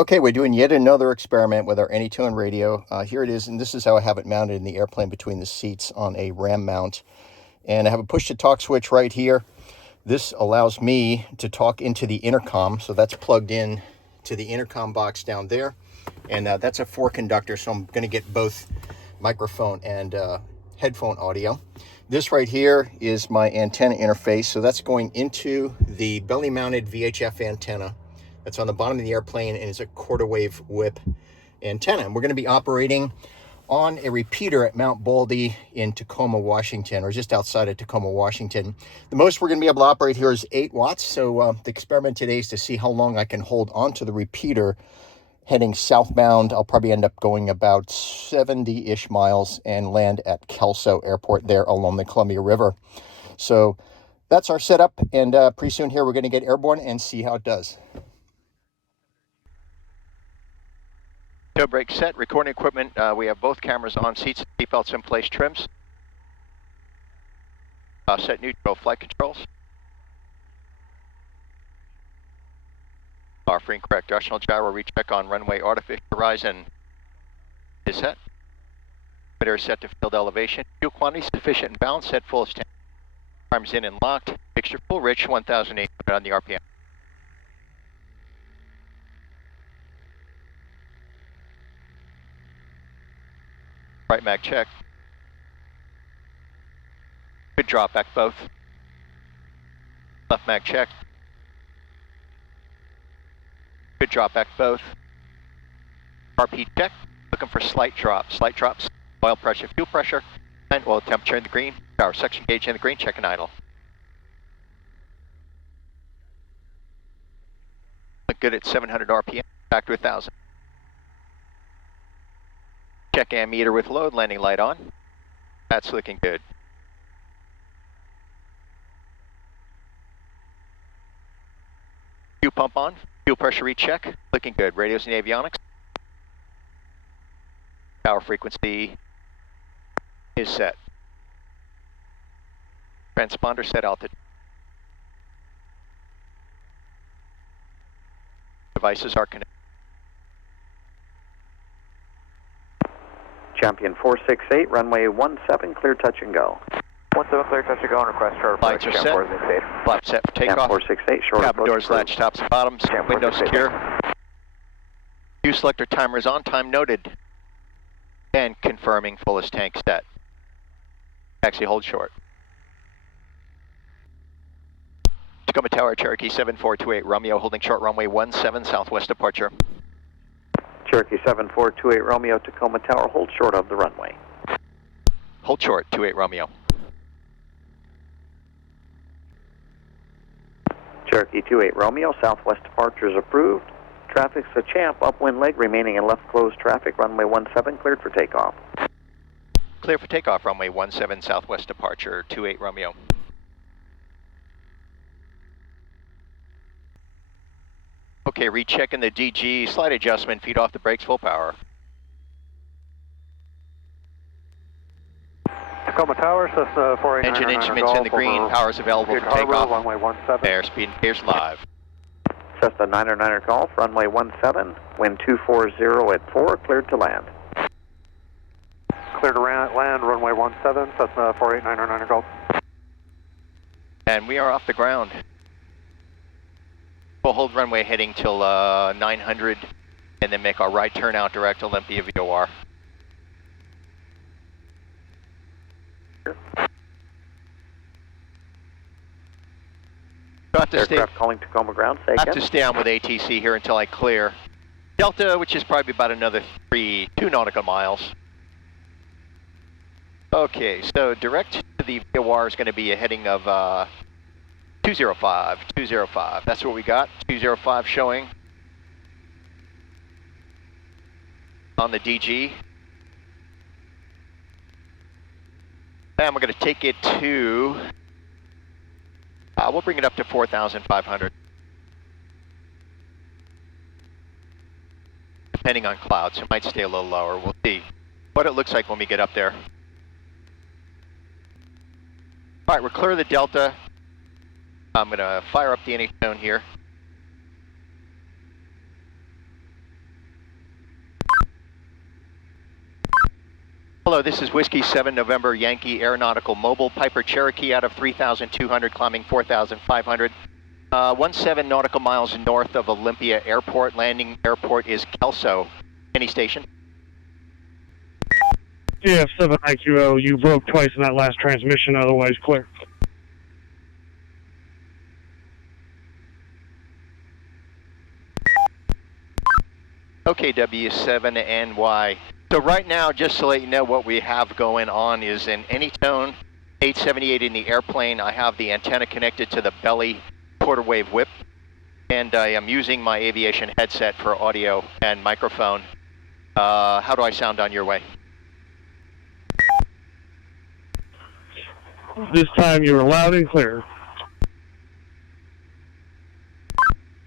Okay, we're doing yet another experiment with our Anytone radio. Here it is, and this is how I have it mounted in the airplane between the seats on a RAM mount. And I have a push-to-talk switch right here. This allows me to talk into the intercom, so that's plugged in to the intercom box down there. And that's a 4-conductor, so I'm going to get both microphone and headphone audio. This right here is my antenna interface, so that's going into the belly-mounted VHF antenna. That's on the bottom of the airplane, and it's a quarter wave whip antenna. And we're going to be operating on a repeater at Mount Baldy in Tacoma, Washington, or just outside of Tacoma, Washington. The most we're going to be able to operate here is 8 watts. So the experiment today is to see how long I can hold onto the repeater heading southbound. I'll probably end up going about 70-ish miles and land at Kelso Airport there along the Columbia River. So that's our setup, and pretty soon here we're going to get airborne and see how it does. Toe brake set, recording equipment. We have both cameras on, seats, seatbelts in place, trims. Set neutral, flight controls. Free and correct. Directional gyro recheck on runway artificial horizon is set. Emitter is set to field elevation. Fuel quantity sufficient and balanced. Set full as tank. Arms in and locked. Fixture full rich, 1,800 on the RPM. Right mag check. Good drop back both. Left mag check. Good drop back both. RP check. Looking for slight drops. Oil pressure, fuel pressure, and oil temperature in the green. Power suction gauge in the green. Check and idle. Look good at 700 RPM. Back to 1,000. Check ammeter with load, landing light on. That's looking good. Fuel pump on, fuel pressure recheck, looking good. Radios and avionics. Power frequency is set. Transponder set altitude. Devices are connected. Champion 468, runway 17, clear touch and go. 17, clear touch and go, and request short Lights are set. Flap set for takeoff. 468, short Cabin doors latch, tops and bottoms. Windows secure. View selector timer is on, time noted. And confirming fullest tank set. Taxi hold short. Tacoma Tower, Cherokee 7428, Romeo holding short runway 17, southwest departure. Cherokee 7428 Romeo, Tacoma Tower, hold short of the runway. Hold short, 28 Romeo. Cherokee 28 Romeo, southwest departure is approved. Traffic's a champ, upwind leg remaining in left closed traffic, runway 17, cleared for takeoff. Clear for takeoff, runway 17, southwest departure, 28 Romeo. Okay, rechecking the DG, slight adjustment, feet off the brakes, full power. Tacoma Tower, Cessna 489. Engine instruments in the green, power is available for takeoff. Runway 17. Airspeed indicators live. Cessna 909er golf, runway 17, wind 240 at 4, cleared to land. Clear to land, runway 17, Cessna 489er golf. And we are off the ground. We'll hold runway heading till 900 and then make our right turn out direct Olympia VOR. Aircraft calling Tacoma ground, say again. I have to stay on with ATC here until I clear Delta, which is probably about another 2 nautical miles. Okay, so direct to the VOR is going to be a heading of 205. That's what we got. 205 showing on the DG. And we're going to take it to, we'll bring it up to 4,500. Depending on clouds, it might stay a little lower. We'll see what it looks like when we get up there. All right, we're clear of the Delta. I'm going to fire up the Anytone here. Hello, this is Whiskey 7 November Yankee Aeronautical Mobile, Piper Cherokee out of 3,200, climbing 4,500. 17 nautical miles north of Olympia Airport. Landing airport is Kelso. Any station? Yeah, 7 IQO, you broke twice in that last transmission, otherwise clear. Okay, W7NY. So right now, just to let you know what we have going on is an Anytone 878 in the airplane. I have the antenna connected to the belly quarter wave whip, and I am using my aviation headset for audio and microphone. How do I sound on your way? This time you were loud and clear.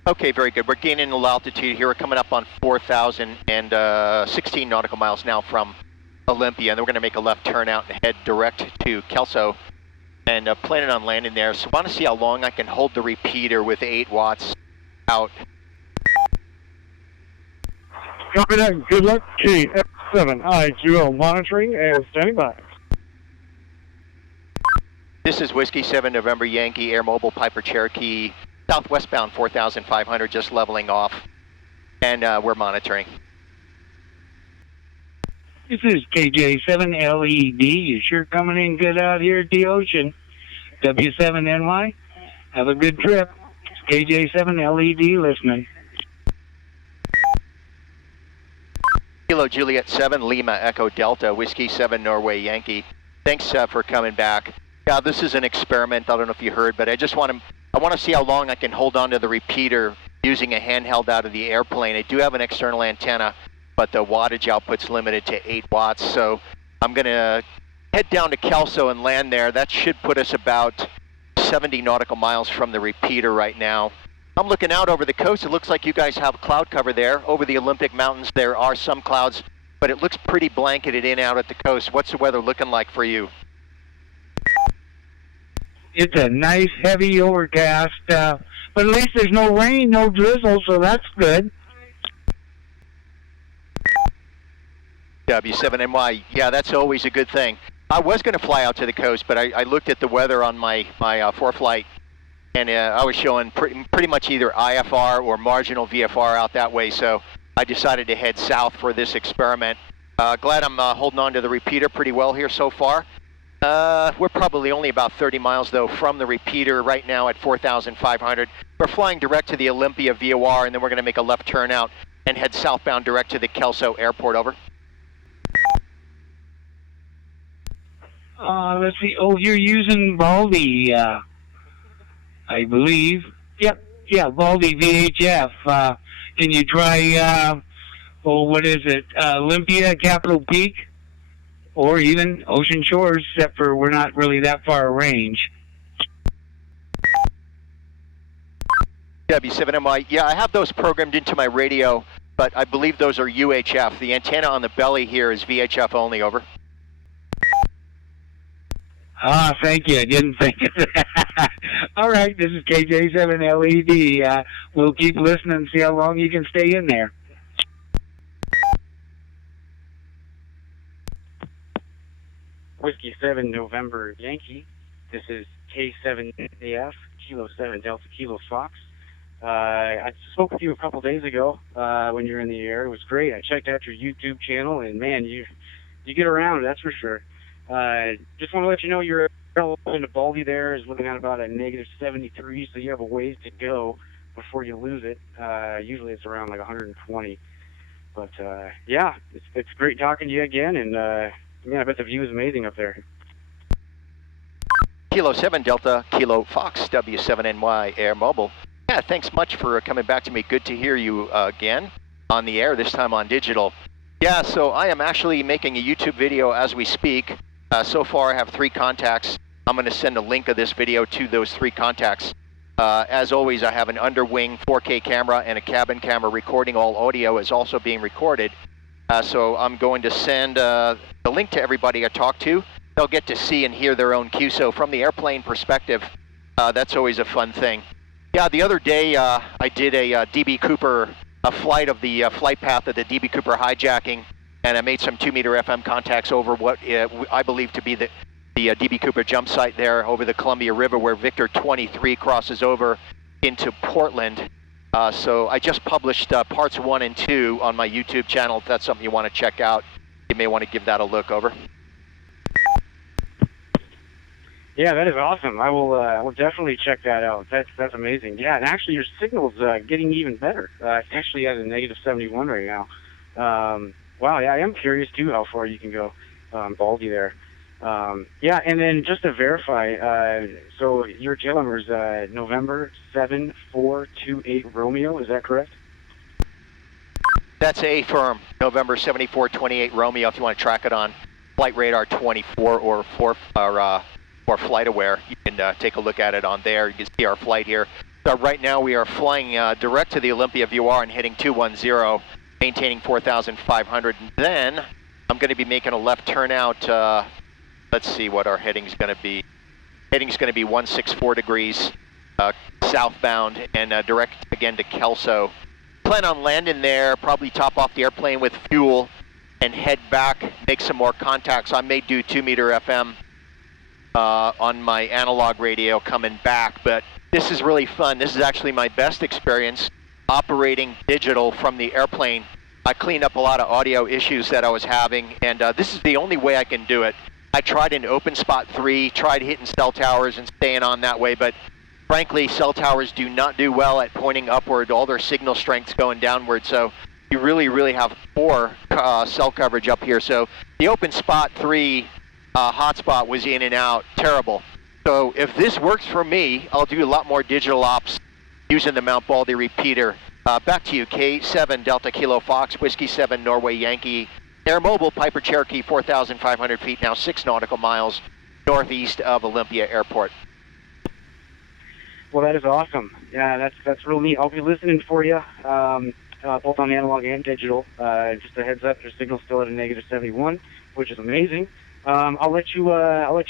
Okay, very good. We're gaining a little altitude here. We're coming up on 4,016 nautical miles now from Olympia, and then we're going to make a left turn out and head direct to Kelso, and planning on landing there. So I want to see how long I can hold the repeater with 8 watts out. Copy that. Good luck. KF7 IQO monitoring and standing by. This is Whiskey 7 November Yankee Air Mobile Piper Cherokee, southwestbound 4,500, just leveling off, and we're monitoring. This is KJ7 LED. You're sure coming in good out here at the ocean. W7NY. Have a good trip. It's KJ7 LED listening. Kilo Juliet 7 Lima Echo Delta, Whiskey 7 Norway Yankee. Thanks for coming back. Yeah, this is an experiment. I don't know if you heard, but I want to see how long I can hold on to the repeater using a handheld out of the airplane. I do have an external antenna, but the wattage output's limited to 8 watts. So I'm going to head down to Kelso and land there. That should put us about 70 nautical miles from the repeater right now. I'm looking out over the coast. It looks like you guys have cloud cover there. Over the Olympic Mountains, there are some clouds, but it looks pretty blanketed in out at the coast. What's the weather looking like for you? It's a nice, heavy overcast, but at least there's no rain, no drizzle, so that's good. W7NY, yeah, that's always a good thing. I was going to fly out to the coast, but I looked at the weather on my ForeFlight, and I was showing pretty much either IFR or marginal VFR out that way, so I decided to head south for this experiment. Glad I'm holding on to the repeater pretty well here so far. We're probably only about 30 miles, though, from the repeater right now at 4,500. We're flying direct to the Olympia VOR, and then we're going to make a left turn out and head southbound direct to the Kelso Airport. Over. Let's see. Oh, you're using Baldy, I believe. Yep. Yeah, Baldy VHF. Can you try, what is it? Olympia, Capitol Peak? Or even Ocean Shores, except for we're not really that far range. W7MI, yeah, I have those programmed into my radio, but I believe those are UHF. The antenna on the belly here is VHF only. Over. Thank you. I didn't think of that. All right, this is KJ7 LED. We'll keep listening and see how long you can stay in there. Whiskey 7 November Yankee. This is K7AF, Kilo 7 Delta Kilo Fox. I spoke with you a couple days ago when you were in the air. It was great. I checked out your YouTube channel, and man, you get around, that's for sure. Just want to let you know your relevant to Baldy there is looking at about a negative 73, so you have a ways to go before you lose it. Usually it's around like 120. But yeah, it's great talking to you again, and yeah, I bet the view is amazing up there. Kilo 7 Delta Kilo Fox, W7NY Air Mobile. Yeah, thanks much for coming back to me. Good to hear you again on the air, this time on digital. Yeah, so I am actually making a YouTube video as we speak. So far I have 3 contacts. I'm going to send a link of this video to those 3 contacts. As always, I have an underwing 4K camera and a cabin camera recording. All audio is also being recorded. So I'm going to send the link to everybody I talk to. They'll get to see and hear their own QSO from the airplane perspective. That's always a fun thing. Yeah, the other day I did a DB Cooper, a flight of the flight path of the DB Cooper hijacking, and I made some 2-meter FM contacts over what I believe to be the DB Cooper jump site there over the Columbia River, where Victor 23 crosses over into Portland. So I just published parts 1 and 2 on my YouTube channel. If that's something you want to check out, you may want to give that a look. Over. Yeah, that is awesome. I will definitely check that out. That's amazing. Yeah, and actually your signal's getting even better. It's actually at a negative 71 right now. Wow, yeah, I am curious too how far you can go, Baldy there. Yeah, and then just to verify, so your tail number is November 7428 Romeo, is that correct? That's A firm, November 7428 Romeo, if you want to track it on Flight Radar 24 or FlightAware. You can take a look at it on there. You can see our flight here. So right now we are flying direct to the Olympia VR and heading 210, maintaining 4,500. And then I'm going to be making a left turn out. Let's see what our heading's going to be. Heading's going to be 164 degrees southbound and direct again to Kelso. Plan on landing there, probably top off the airplane with fuel and head back, make some more contacts. I may do 2-meter FM on my analog radio coming back, but this is really fun. This is actually my best experience operating digital from the airplane. I cleaned up a lot of audio issues that I was having, and this is the only way I can do it. I tried in open spot 3, tried hitting cell towers and staying on that way, but frankly, cell towers do not do well at pointing upward. All their signal strength's going downward, so you really have poor cell coverage up here. So the open spot 3 hotspot was in and out, terrible. So if this works for me, I'll do a lot more digital ops using the Mount Baldy repeater. Back to you, K7 Delta Kilo Fox, Whiskey 7 Norway Yankee, Air Mobile, Piper Cherokee, 4,500 feet, now 6 nautical miles northeast of Olympia Airport. Well, that is awesome. Yeah, that's real neat. I'll be listening for you, both on analog and digital. Just a heads up, your signal's still at a negative 71, which is amazing. I'll let you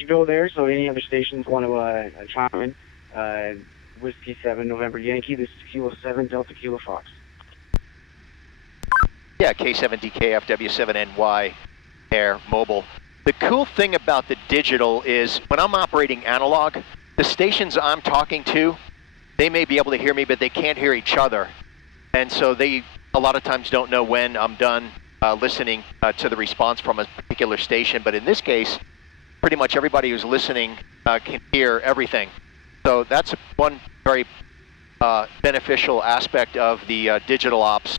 go there. So any other stations want to chime in? Whiskey 7 November Yankee. This is Kilo 7 Delta Kilo Fox. Yeah, K7DK FW7NY Air Mobile. The cool thing about the digital is when I'm operating analog, the stations I'm talking to, they may be able to hear me, but they can't hear each other. And so they a lot of times don't know when I'm done listening to the response from a particular station. But in this case, pretty much everybody who's listening can hear everything. So that's one very beneficial aspect of the digital ops.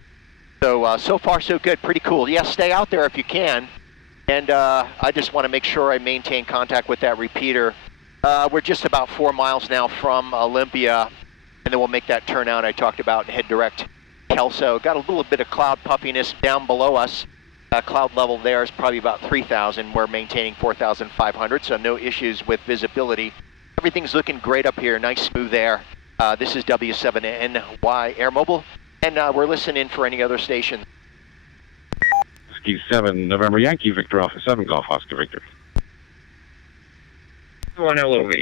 So, so far so good, pretty cool. Yeah, stay out there if you can. And I just want to make sure I maintain contact with that repeater. We're just about 4 miles now from Olympia, and then we'll make that turn out I talked about and head direct Kelso. Got a little bit of cloud puffiness down below us. Cloud level there is probably about 3,000. We're maintaining 4,500, so no issues with visibility. Everything's looking great up here, nice smooth air. This is W7NY Air Mobile, and we're listening for any other stations. Whiskey 7 November Yankee, Victor Alpha 7 Golf Oscar Victor. 1 LOV.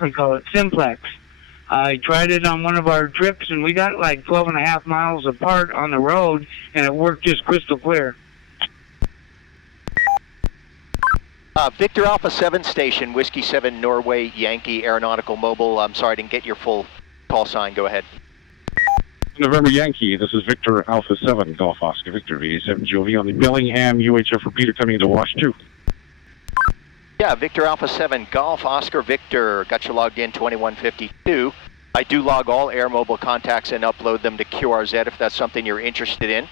We call it Simplex. I tried it on one of our trips, and we got like 12.5 miles apart on the road, and it worked just crystal clear. Victor Alpha 7 station, Whiskey 7 Norway Yankee Aeronautical Mobile. I'm sorry I didn't get your full call sign. Go ahead. November Yankee, this is Victor Alpha 7 Golf Oscar Victor, VA7 GOV on the Bellingham UHF repeater coming into Wash 2. Yeah, Victor Alpha 7 Golf Oscar Victor. Got you logged in 2152. I do log all air mobile contacts and upload them to QRZ if that's something you're interested in.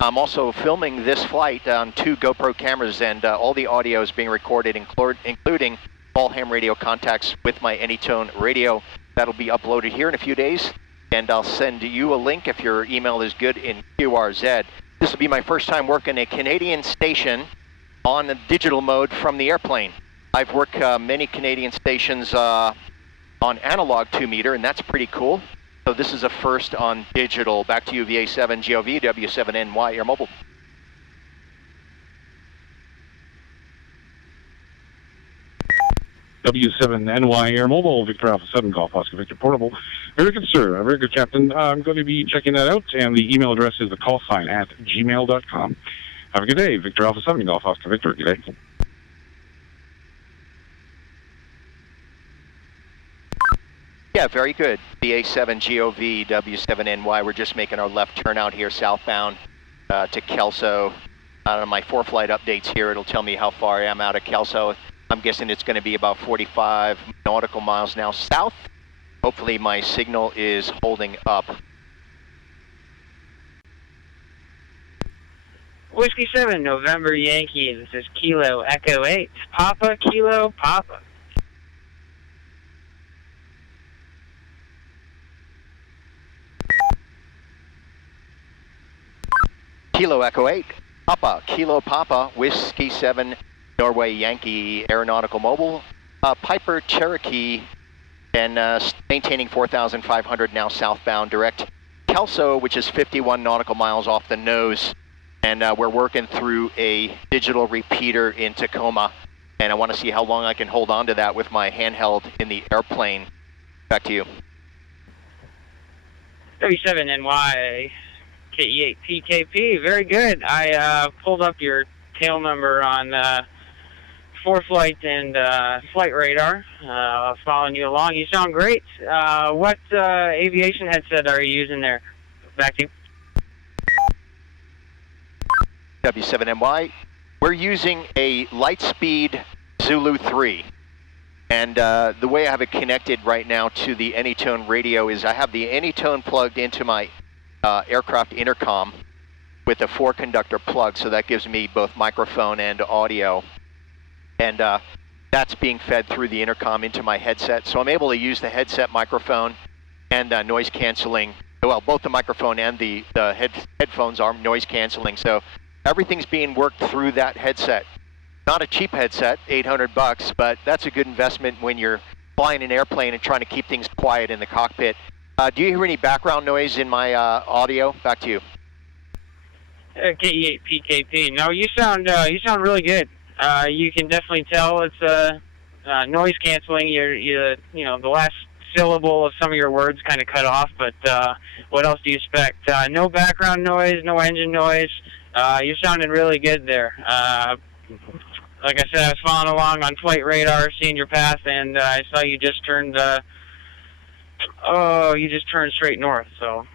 I'm also filming this flight on 2 GoPro cameras, and all the audio is being recorded, including all ham radio contacts with my Anytone radio. That'll be uploaded here in a few days, and I'll send you a link if your email is good in QRZ. This will be my first time working a Canadian station on a digital mode from the airplane. I've worked many Canadian stations on analog 2-meter, and that's pretty cool. So this is a first on digital. Back to you, VA7 GOV, W7NY Air Mobile. W7NY Air Mobile, Victor Alpha 7, Golf Oscar Victor Portable. Very good, sir. Very good, Captain. I'm going to be checking that out, and the email address is thecallsign@gmail.com. Have a good day. Victor Alpha 7, Golf Oscar Victor. Good day. Yeah, very good. BA7GOV W7NY. We're just making our left turn out here southbound to Kelso. On my 4-flight updates here, it'll tell me how far I am out of Kelso. I'm guessing it's going to be about 45 nautical miles now south. Hopefully my signal is holding up. Whiskey 7, November Yankee. This is Kilo Echo 8. Papa, Kilo, Papa. Kilo Echo 8, Papa, Kilo Papa, Whiskey 7, Norway Yankee, Aeronautical Mobile, Piper Cherokee, and maintaining 4,500 now southbound direct. Kelso, which is 51 nautical miles off the nose, and we're working through a digital repeater in Tacoma, and I want to see how long I can hold on to that with my handheld in the airplane. Back to you. W7NY. KE8PKP, very good. I pulled up your tail number on 4Flight and Flight Radar. Following you along. You sound great. What aviation headset are you using there? Back to you. W7NY. We're using a Lightspeed Zulu 3. And the way I have it connected right now to the Anytone radio is I have the Anytone plugged into my aircraft intercom with a 4-conductor plug, so that gives me both microphone and audio, and that's being fed through the intercom into my headset, so I'm able to use the headset microphone and noise canceling. Well, both the microphone and the headphones are noise canceling, so everything's being worked through that headset. Not a cheap headset, $800, but that's a good investment when you're flying an airplane and trying to keep things quiet in the cockpit. Do you hear any background noise in my audio? Back to you. KE8PKP. No, you sound really good. You can definitely tell it's noise canceling. You know, the last syllable of some of your words kind of cut off, but what else do you expect? No background noise, no engine noise. You're sounding really good there. Like I said, I was following along on Flight Radar, seeing your path, and I saw you just turned. You just turned straight north, so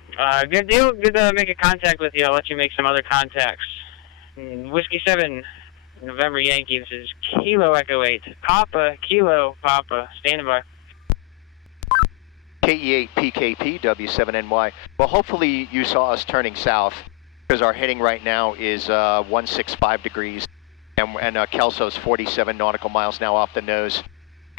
good deal. Good to make a contact with you. I'll let you make some other contacts. Whiskey 7, November Yankee. This is Kilo Echo 8. Papa, Kilo, Papa. Standing by. KE8PKP, W7NY. Well, hopefully you saw us turning south, because our heading right now is 165 degrees, and Kelso's 47 nautical miles now off the nose.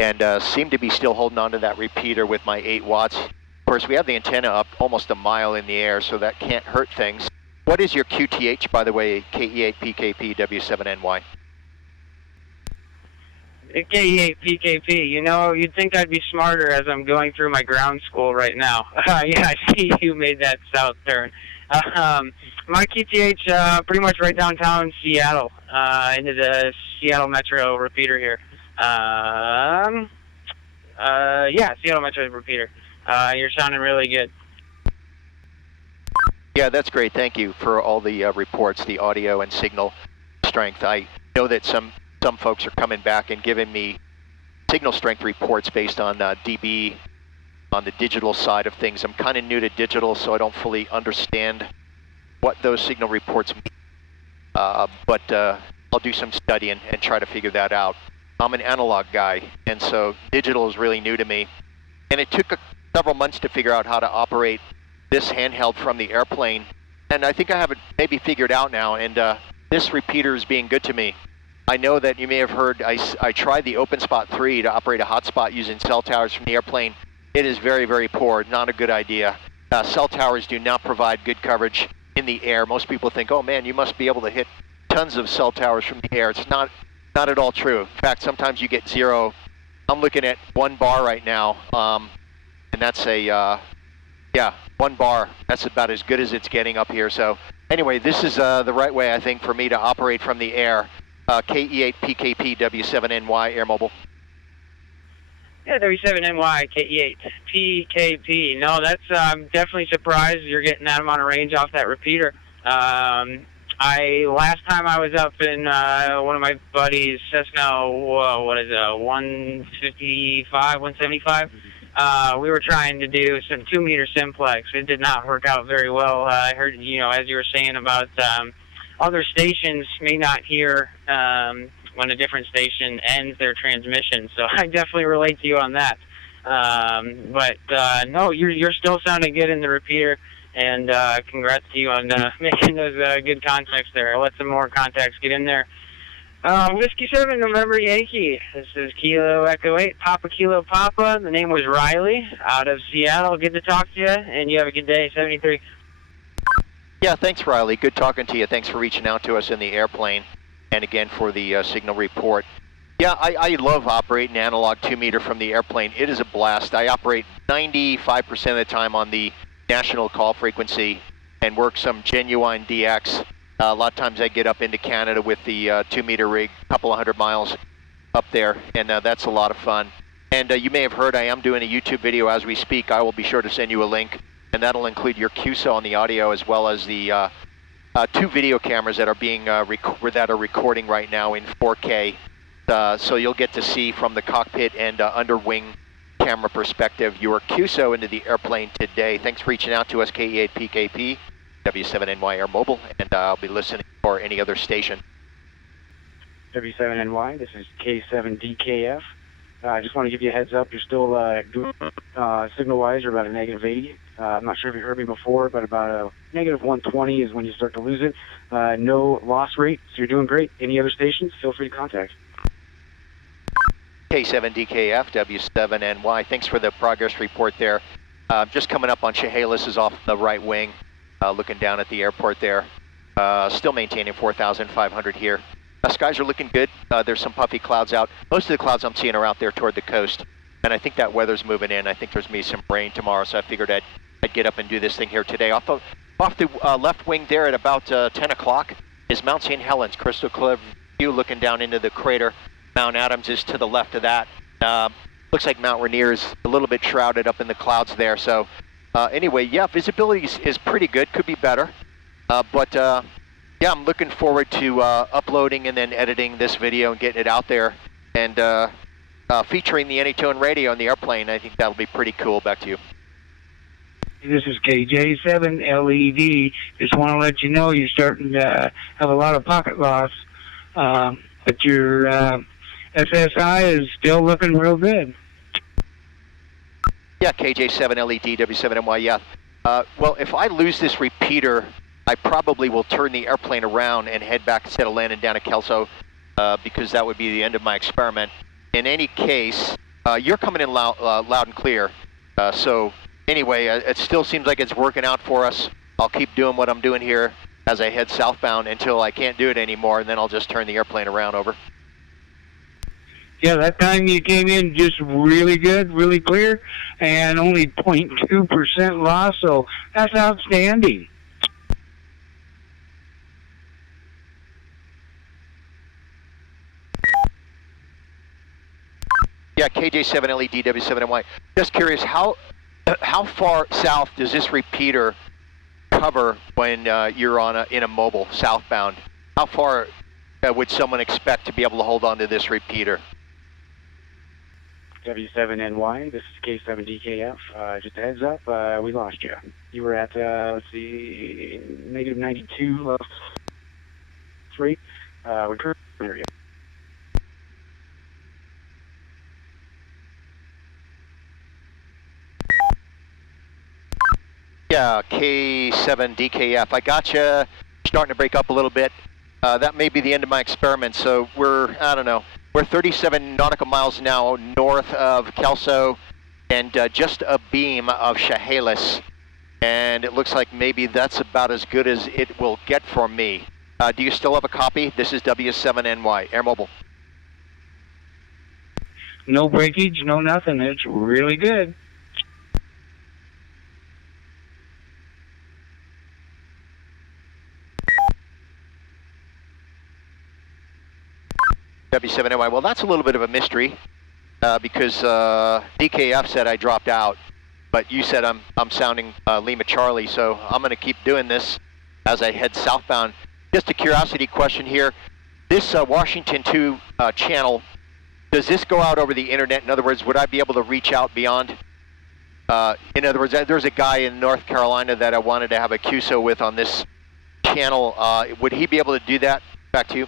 And seem to be still holding on to that repeater with my 8 watts. Of course, we have the antenna up almost a mile in the air, so that can't hurt things. What is your QTH, by the way, KE8PKP W7NY? KE8PKP, you know, you'd think I'd be smarter as I'm going through my ground school right now. Yeah, I see you made that south turn. My QTH, pretty much right downtown Seattle, into the Seattle Metro repeater here. Yeah, Seattle Metro repeater. You're sounding really good. Yeah, that's great. Thank you for all the reports, the audio and signal strength. I know that some folks are coming back and giving me signal strength reports based on dB on the digital side of things. I'm kind of new to digital, so I don't fully understand what those signal reports mean. But I'll do some studying and try to figure that out. I'm an analog guy, and so digital is really new to me. And it took several months to figure out how to operate this handheld from the airplane. And I think I have it maybe figured out now, and this repeater is being good to me. I know that you may have heard, I tried the OpenSpot 3 to operate a hotspot using cell towers from the airplane. It is very, very poor, not a good idea. Cell towers do not provide good coverage in the air. Most people think, oh man, you must be able to hit tons of cell towers from the air. It's not at all true. In fact, sometimes you get 0. I'm looking at 1 bar right now, and that's a, 1 bar. That's about as good as it's getting up here. So anyway, this is the right way, I think, for me to operate from the air. KE8PKP W7NY Air Mobile. Yeah, W7NY, KE8, PKP. No, that's definitely surprised you're getting that amount of range off that repeater. Last time I was up in one of my buddies' Cessna, 155, 175. We were trying to do some 2-meter simplex. It did not work out very well. I heard, as you were saying about other stations may not hear when a different station ends their transmission. So I definitely relate to you on that. No, you're still sounding good in the repeater. And congrats to you on making those good contacts there. I'll let some more contacts get in there. Whiskey 7, November Yankee. This is Kilo Echo 8, Papa Kilo Papa. The name was Riley, out of Seattle. Good to talk to you, and you have a good day, 73. Yeah, thanks, Riley. Good talking to you. Thanks for reaching out to us in the airplane, and again for the signal report. Yeah, I love operating analog 2-meter from the airplane. It is a blast. I operate 95% of the time on the national call frequency and work some genuine DX. A lot of times I get up into Canada with the 2-meter rig, a couple of 100 miles up there, and that's a lot of fun. And you may have heard I am doing a YouTube video as we speak. I will be sure to send you a link, and that'll include your QSO on the audio as well as the 2 video cameras that are being recording right now in 4K. So you'll get to see from the cockpit and under wing camera perspective your QSO into the airplane today. Thanks for reaching out to us, KE8 PKP, W7NY Air Mobile, and I'll be listening for any other station. W7NY, this is K7DKF. I just want to give you a heads up. You're still doing signal-wise, you're about a -80. I'm not sure if you heard me before, but about a -120 is when you start to lose it. No loss rate, so you're doing great. Any other stations, feel free to contact. K7DKF, W7NY. Thanks for the progress report there. Just coming up on Chehalis is off the right wing, looking down at the airport there. Still maintaining 4,500 here. Skies are looking good. There's some puffy clouds out. Most of the clouds I'm seeing are out there toward the coast. And I think that weather's moving in. I think there's going to be some rain tomorrow, so I figured I'd get up and do this thing here today. Off the left wing there at about 10 o'clock is Mount St. Helens. Crystal clear view looking down into the crater. Mount Adams is to the left of that. Looks like Mount Rainier is a little bit shrouded up in the clouds there. So anyway, yeah, visibility is pretty good. Could be better. Yeah, I'm looking forward to uploading and then editing this video and getting it out there and featuring the Anytone radio on the airplane. I think that'll be pretty cool. Back to you. This is KJ7LED. Just want to let you know you're starting to have a lot of pocket loss, but your SSI is still looking real good. Yeah, KJ7LED, W7NY, yeah. Well, if I lose this repeater, I probably will turn the airplane around and head back instead of landing down at Kelso, because that would be the end of my experiment. In any case, you're coming in loud and clear. So anyway, it still seems like it's working out for us. I'll keep doing what I'm doing here as I head southbound until I can't do it anymore, and then I'll just turn the airplane around. Over. Yeah, that time you came in just really good, really clear, and only 0.2% loss, so that's outstanding. Yeah, KJ7LED, W7NY. Just curious, how far south does this repeater cover when you're in a mobile southbound? How far would someone expect to be able to hold on to this repeater? W7NY, this is K7DKF. Just a heads up, we lost you. You were at, let's see, -92, 3. We're currently area. Yeah, K7DKF. I gotcha. Starting to break up a little bit. That may be the end of my experiment. So we're 37 nautical miles now north of Kelso and just a beam of Chehalis. And it looks like maybe that's about as good as it will get for me. Do you still have a copy? This is W7NY, Air Mobile. No breakage, no nothing. It's really good. W7NY, well, that's a little bit of a mystery. because DKF said I dropped out, but you said I'm sounding Lima Charlie, so I'm going to keep doing this as I head southbound. Just a curiosity question here. This Washington 2 channel, does this go out over the internet? In other words, would I be able to reach out beyond? In other words, there's a guy in North Carolina that I wanted to have a QSO with on this channel. Would he be able to do that? Back to you.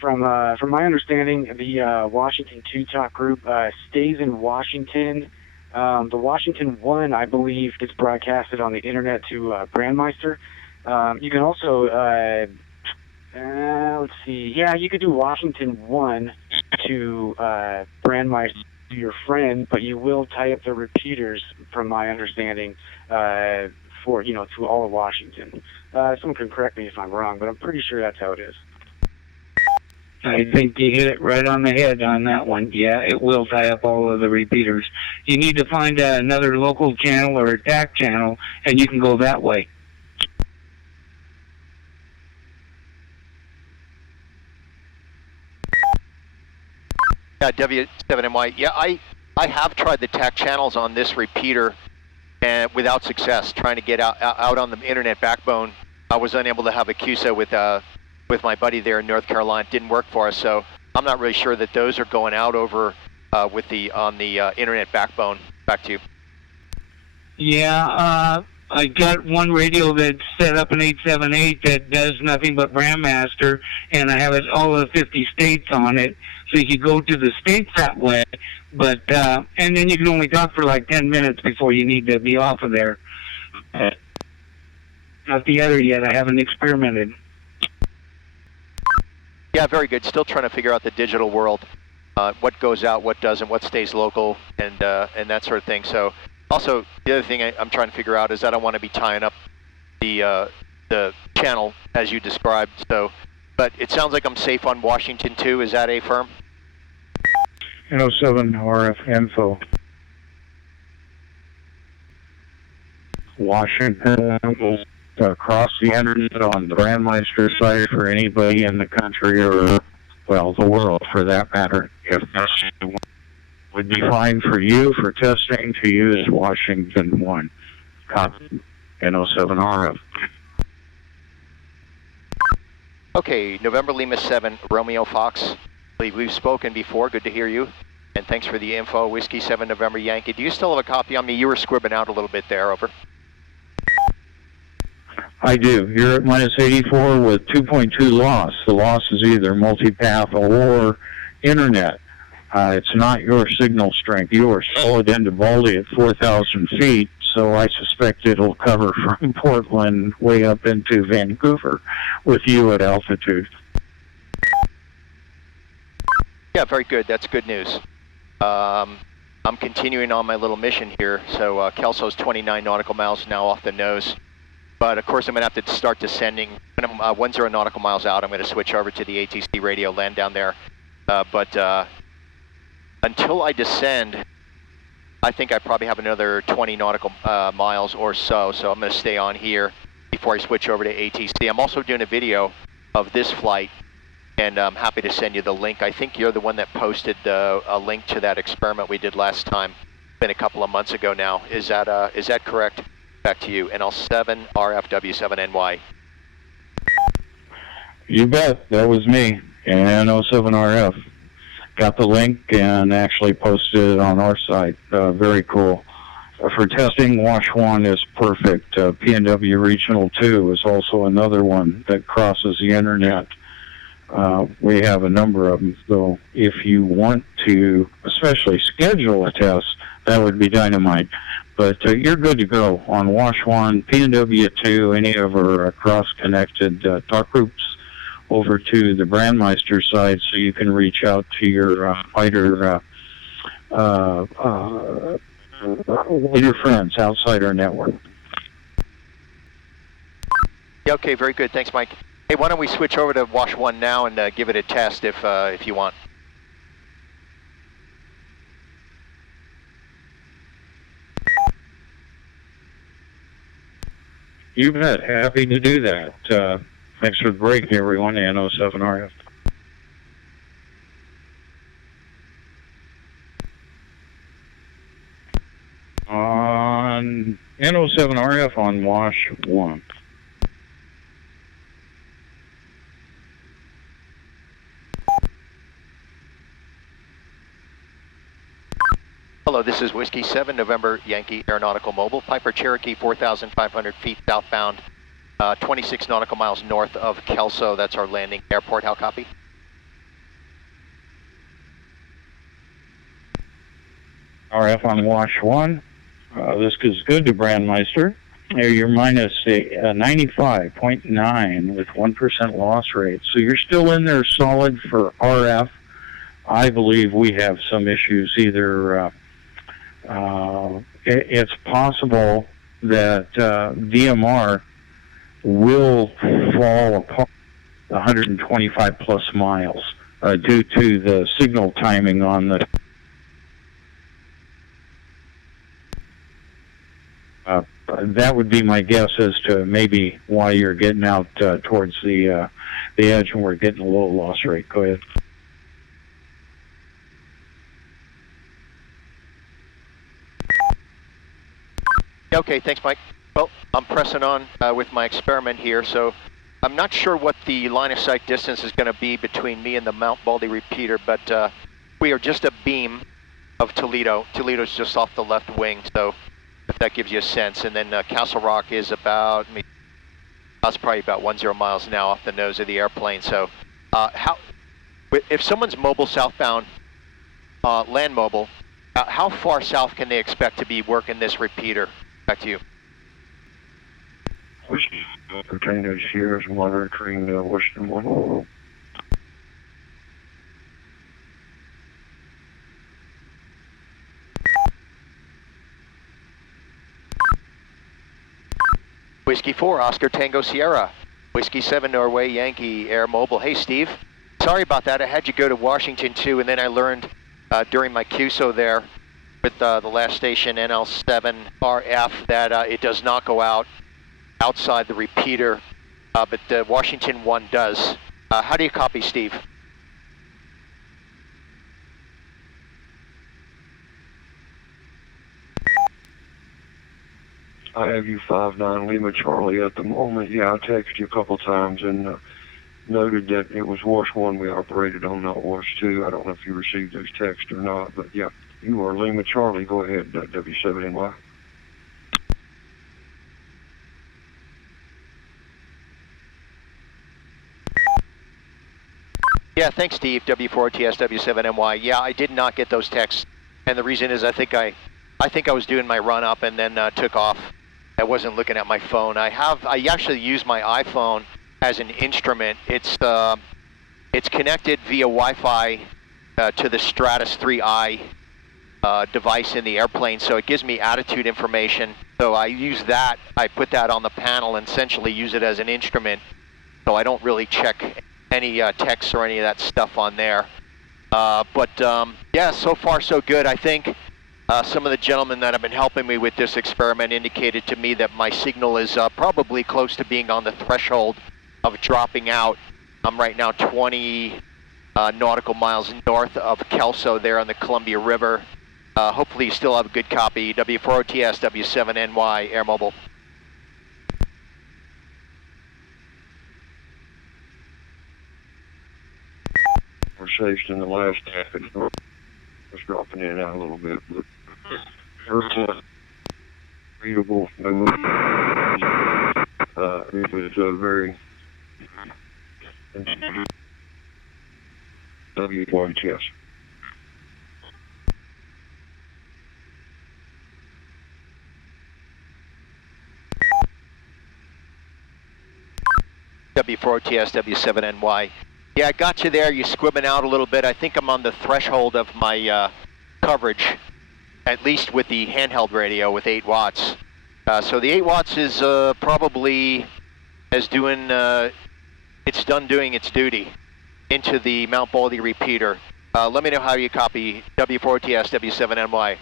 From my understanding, the Washington 2 Talk group stays in Washington. The Washington 1, I believe, gets broadcasted on the internet to Brandmeister. You can also, let's see, yeah, you could do Washington 1 to Brandmeister to your friend, but you will tie up the repeaters, from my understanding, for, to all of Washington. Someone can correct me if I'm wrong, but I'm pretty sure that's how it is. I think you hit it right on the head on that one. Yeah, it will tie up all of the repeaters. You need to find another local channel or a TAC channel, and you can go that way. W7MY. Yeah, I have tried the TAC channels on this repeater, and without success. Trying to get out on the internet backbone, I was unable to have a QSO with my buddy there in North Carolina. It didn't work for us, so I'm not really sure that those are going out over on the internet backbone. Back to you. Yeah, I got one radio that's set up in 878 that does nothing but Brandmaster, and I have it all the 50 states on it, so you can go to the states that way. But and then you can only talk for like 10 minutes before you need to be off of there. Not the other yet. I haven't experimented. Yeah, very good. Still trying to figure out the digital world, what goes out, what doesn't, what stays local, and that sort of thing. So, also the other thing I'm trying to figure out is I don't want to be tying up the channel as you described. So, but it sounds like I'm safe on Washington 2. Is that a firm? 07 RF info. Washington will across the internet on the Brandmeister site for anybody in the country or, well, the world for that matter. If that would be fine for you for testing to use Washington 1. Copy. N07 RF. Okay, November Lima 7, Romeo Fox. I believe we've spoken before. Good to hear you. And thanks for the info. Whiskey 7 November Yankee. Do you still have a copy on me? You were squibbing out a little bit there. Over. I do. You're at minus 84 with 2.2 loss. The loss is either multipath or internet. It's not your signal strength. You are solid into Baldy at 4,000 feet, so I suspect it'll cover from Portland way up into Vancouver with you at altitude. Yeah, very good. That's good news. I'm continuing on my little mission here. So Kelso's 29 nautical miles now off the nose. But of course, I'm going to have to start descending. When I'm 10 nautical miles out, I'm going to switch over to the ATC radio, land down there. But until I descend, I think I probably have another 20 nautical miles or so. So I'm going to stay on here before I switch over to ATC. I'm also doing a video of this flight, and I'm happy to send you the link. I think you're the one that posted a link to that experiment we did last time. Been a couple of months ago now. Is that correct? Back to you. NL7 RFW7NY. You bet. That was me. And N07RF. Got the link and actually posted it on our site. Very cool. For testing, Wash 1 is perfect. PNW Regional 2 is also another one that crosses the internet. We have a number of them, though. If you want to especially schedule a test, that would be dynamite. But you're good to go on Wash 1, PNW 2, any of our cross-connected talk groups over to the Brandmeister side so you can reach out to your wider friends outside our network. Yeah, okay, very good. Thanks, Mike. Hey, why don't we switch over to Wash 1 now and give it a test if you want. You bet. Happy to do that. Thanks for the break, everyone. NO7RF. On NO7RF on Wash 1. Hello, this is Whiskey 7, November Yankee Aeronautical Mobile, Piper Cherokee, 4,500 feet southbound, 26 nautical miles north of Kelso. That's our landing airport. How copy? RF on Wash 1. This is good to Brandmeister. You're minus 95.9 with 1% loss rate. So you're still in there solid for RF. I believe we have some issues. Either it's possible that DMR will fall apart 125 plus miles due to the signal timing on the that would be my guess as to maybe why you're getting out towards the edge and we're getting a low loss rate. Go ahead. Okay, thanks, Mike. Well, I'm pressing on with my experiment here, so I'm not sure what the line of sight distance is going to be between me and the Mount Baldy repeater, but we are just a beam of Toledo. Toledo's just off the left wing, so if that gives you a sense. And then Castle Rock is about, that's probably about 10 miles now off the nose of the airplane. So if someone's mobile southbound, land mobile, how far south can they expect to be working this repeater? Back to you. Containers here is monitoring Western 1. Whiskey 4, Oscar Tango Sierra. Whiskey 7, Norway Yankee Air Mobile. Hey, Steve. Sorry about that. I had you go to Washington, too, and then I learned during my QSO there with the last station, NL7RF, that it does not go outside the repeater, but the Washington one does. How do you copy, Steve? I have you 59 Lima Charlie at the moment. Yeah, I texted you a couple times and noted that it was Wash 1 we operated on, not Wash 2. I don't know if you received those texts or not, but yeah, you are Lima Charlie. Go ahead, W7NY. Yeah, thanks, Steve. W4TS, W7NY. Yeah, I did not get those texts, and the reason is I think I was doing my run up and then took off. I wasn't looking at my phone. I actually use my iPhone as an instrument. It's connected via Wi-Fi to the Stratus 3i device in the airplane, so it gives me attitude information. So I use that. I put that on the panel and essentially use it as an instrument. So I don't really check any texts or any of that stuff on there. Yeah, so far so good. I think some of the gentlemen that have been helping me with this experiment indicated to me that my signal is probably close to being on the threshold of dropping out. I'm right now 20 nautical miles north of Kelso there on the Columbia River. Hopefully you still have a good copy. W4OTS, W7NY, Air Mobile. Conversation in the last half an hour was dropping in and out a little bit, but readable. It was very W4TS. W4TS, W7NY. Yeah, I got you there. You're squibbing out a little bit. I think I'm on the threshold of my coverage, at least with the handheld radio with 8 watts. So the 8 watts is probably doing its duty into the Mount Baldy repeater. Let me know how you copy W4TS, W7NY.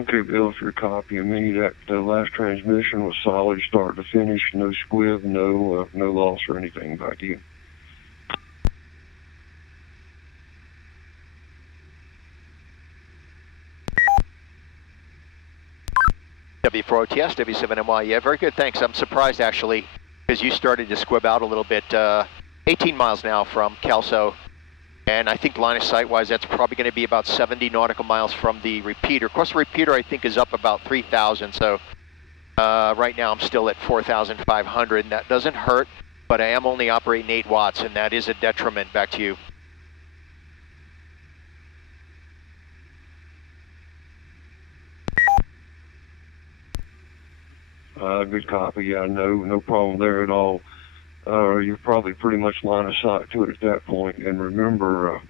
Okay, Bill, if you're copying me, that the last transmission was solid start to finish, no squib, no loss or anything back to you. W4OTS, W7NY. Yeah, very good, thanks. I'm surprised, actually, because you started to squib out a little bit. 18 miles now from Kelso, and I think line of sight-wise, that's probably going to be about 70 nautical miles from the repeater. Of course, the repeater, I think, is up about 3,000, so right now I'm still at 4,500, and that doesn't hurt, but I am only operating 8 watts, and that is a detriment. Back to you. Good copy. Yeah, no problem there at all. You're probably pretty much line of sight to it at that point. And remember,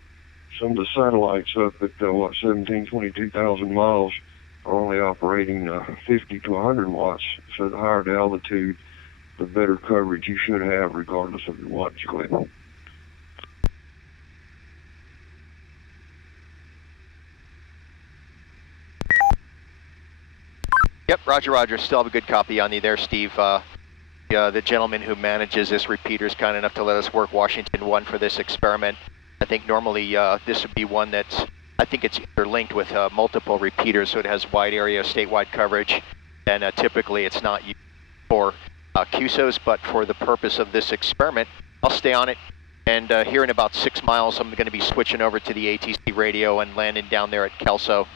some of the satellites up at 22,000 miles are only operating 50 to 100 watts. So the higher the altitude, the better coverage you should have, regardless of your wattage clip. Yep, Roger, Roger. Still have a good copy on you there, Steve. The gentleman who manages this repeater is kind enough to let us work Washington 1 for this experiment. I think normally this would be one that's, I think it's interlinked with multiple repeaters, so it has wide area statewide coverage, and typically it's not used for QSOs, but for the purpose of this experiment, I'll stay on it. And here in about 6 miles, I'm going to be switching over to the ATC radio and landing down there at Kelso.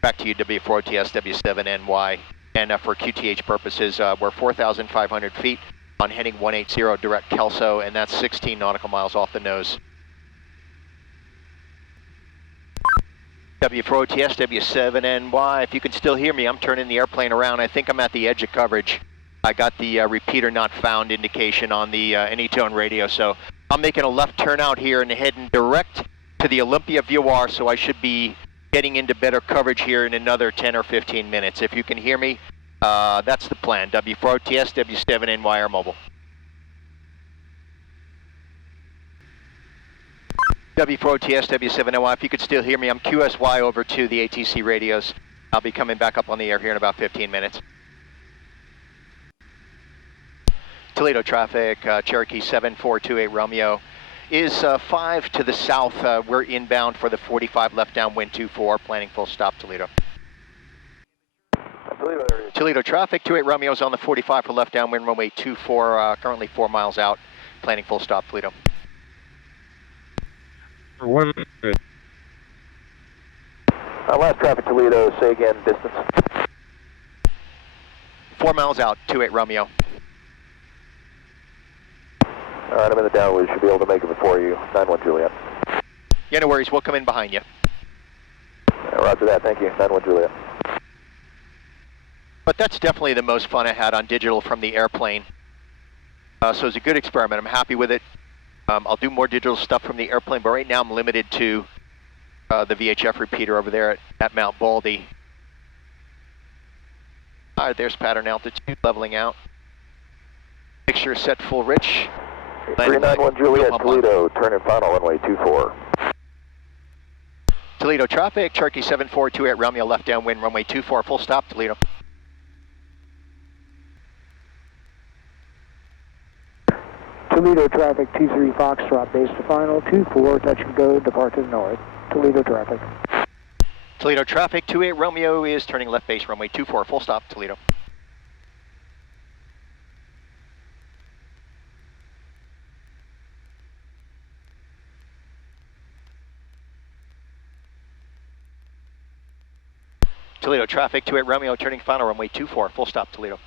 Back to you, W4OTS, W7NY. And for QTH purposes, we're 4,500 feet on heading 180 direct Kelso, and that's 16 nautical miles off the nose. W4OTS, W7NY. If you can still hear me, I'm turning the airplane around. I think I'm at the edge of coverage. I got the repeater not found indication on the Anytone radio, so I'm making a left turn out here and heading direct to the Olympia VOR, so I should be getting into better coverage here in another 10 or 15 minutes. If you can hear me, that's the plan. W4OTS, W7NY Air Mobile. W4OTS, W7NY, if you could still hear me, I'm QSY over to the ATC radios. I'll be coming back up on the air here in about 15 minutes. Toledo traffic, Cherokee 7428 Romeo. Is 5 to the south. We're inbound for the 45 left downwind 24, planning full stop Toledo. Toledo traffic, 28 Romeo's on the 45 for left downwind runway 24, currently 4 miles out, planning full stop Toledo. Last traffic Toledo, say again, distance. 4 miles out, 28 Romeo. All right, I'm in the downwind. Should be able to make it before you. 9-1 Juliet. Yeah, no worries. We'll come in behind you. Roger that. Thank you. 9-1 Juliet. But that's definitely the most fun I had on digital from the airplane. So it's a good experiment. I'm happy with it. I'll do more digital stuff from the airplane, but right now I'm limited to the VHF repeater over there at Mount Baldy. All right, there's pattern altitude leveling out. Picture set full rich. 391 Juliet, Toledo, turning final runway 24. Toledo traffic, Cherokee 7428 Romeo left downwind runway 24, full stop Toledo. Toledo traffic 23 Foxtrot, base to final, 24, touch and go, depart to the north. Toledo traffic. Toledo traffic, 28 Romeo is turning left base runway 24, full stop Toledo. Toledo traffic, 28 Romeo, turning final runway 24, full stop Toledo.